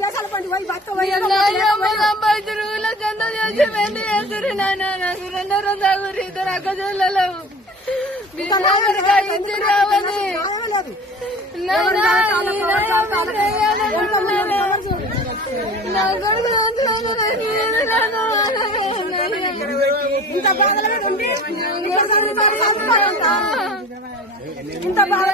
దేశాల పండి పోయి భర్త పోయి చంద చేసి వెండి వేసురు నాన్న నాకు 2 రోజులు ఇద్దరు అక్క చెల్లెలు రావని ఇంత బాధ